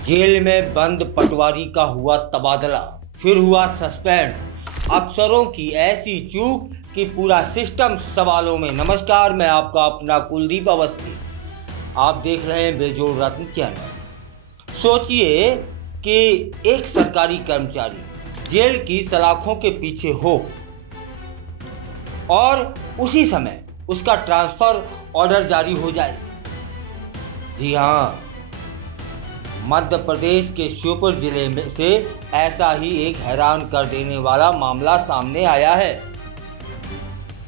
Jail में बंद पटवारी का हुआ तबादला, फिर हुआ सस्पेंड। अफसरों की ऐसी चूक कि पूरा सिस्टम सवालों में। नमस्कार, मैं आपका अपना कुलदीप अवस्थी। आप देख रहे हैं बेजोड़ रत्न चैनल। सोचिए कि एक सरकारी कर्मचारी जेल की सलाखों के पीछे हो और उसी समय उसका ट्रांसफर ऑर्डर जारी हो जाए। जी हाँ, मध्य प्रदेश के श्योपुर जिले में से ऐसा ही एक हैरान कर देने वाला मामला सामने आया है,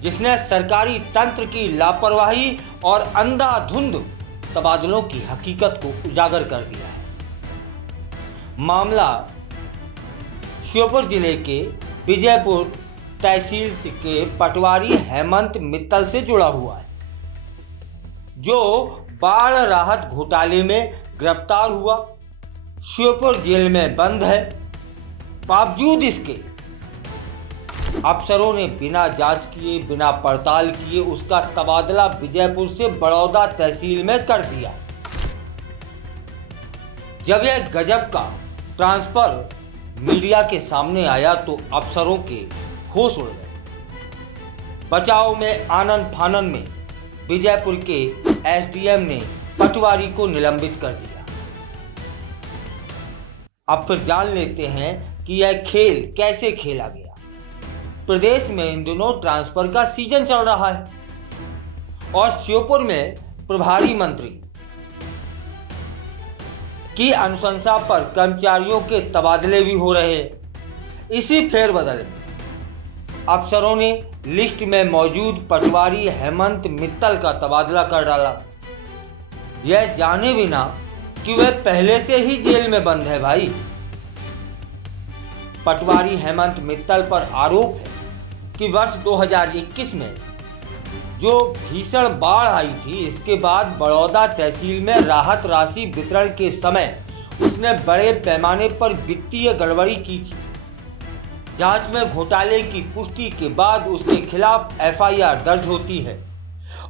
जिसने सरकारी तंत्र की लापरवाही और अंधाधुंध तबादलों की हकीकत को उजागर कर दिया है। मामला श्योपुर जिले के विजयपुर तहसील के पटवारी हेमंत मित्तल से जुड़ा हुआ है, जो बाढ़ राहत घोटाले में गिरफ्तार हुआ, श्योपुर जेल में बंद है। बावजूद इसके अफसरों ने बिना जांच किए, बिना पड़ताल किए उसका तबादला विजयपुर से बड़ौदा तहसील में कर दिया। जब यह गजब का ट्रांसफर मीडिया के सामने आया तो अफसरों के होश उड़ गए। बचाव में आनन फानन में विजयपुर के एसडीएम ने पटवारी को निलंबित कर दिया। अब फिर जान लेते हैं कि यह खेल कैसे खेला गया। प्रदेश में इन दिनों ट्रांसफर का सीजन चल रहा है और श्योपुर में प्रभारी मंत्री की अनुशंसा पर कर्मचारियों के तबादले भी हो रहे हैं। इसी फेरबदल में अफसरों ने लिस्ट में मौजूद पटवारी हेमंत मित्तल का तबादला कर डाला, यह जाने बिना कि वह पहले से ही जेल में बंद है। भाई, पटवारी हेमंत मित्तल पर आरोप है कि वर्ष 2021 में जो भीषण बाढ़ आई थी, इसके बाद बड़ौदा तहसील में राहत राशि वितरण के समय उसने बड़े पैमाने पर वित्तीय गड़बड़ी की थी। जांच में घोटाले की पुष्टि के बाद उसके खिलाफ एफआईआर दर्ज होती है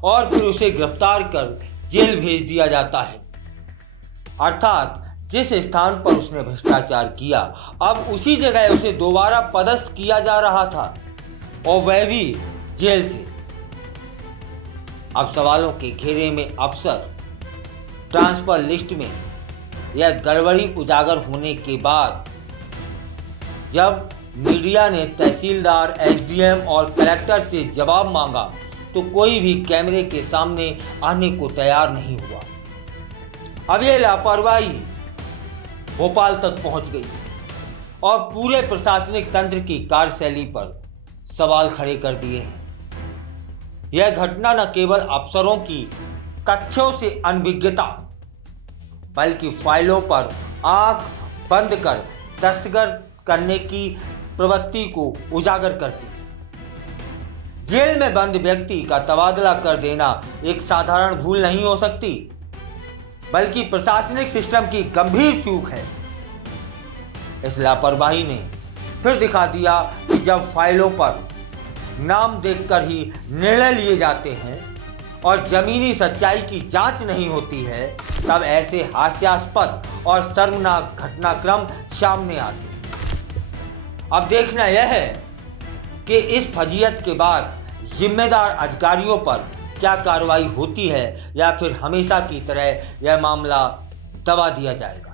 और फिर उसे गिरफ्तार कर जेल भेज दिया जाता है। अर्थात जिस स्थान पर उसने भ्रष्टाचार किया, अब उसी जगह उसे दोबारा पदस्थ किया जा रहा था, और वह भी जेल से। अब सवालों के घेरे में अफसर ट्रांसफर लिस्ट में यह गड़बड़ी उजागर होने के बाद जब मीडिया ने तहसीलदार, एसडीएम और कलेक्टर से जवाब मांगा तो कोई भी कैमरे के सामने आने को तैयार नहीं हुआ। अब यह लापरवाही भोपाल तक पहुंच गई और पूरे प्रशासनिक तंत्र की कार्यशैली पर सवाल खड़े कर दिए हैं। यह घटना न केवल अफसरों की तथ्यों से अनभिज्ञता, बल्कि फाइलों पर आंख बंद कर दस्तखत करने की प्रवृत्ति को उजागर करती है। जेल में बंद व्यक्ति का तबादला कर देना एक साधारण भूल नहीं हो सकती, बल्कि प्रशासनिक सिस्टम की गंभीर चूक है। इस लापरवाही ने फिर दिखा दिया कि जब फाइलों पर नाम देखकर ही निर्णय लिए जाते हैं और जमीनी सच्चाई की जांच नहीं होती है, तब ऐसे हास्यास्पद और शर्मनाक घटनाक्रम सामने आते हैं। अब देखना यह है कि इस फजीयत के बाद जिम्मेदार अधिकारियों पर क्या कार्रवाई होती है या फिर हमेशा की तरह यह मामला दबा दिया जाएगा।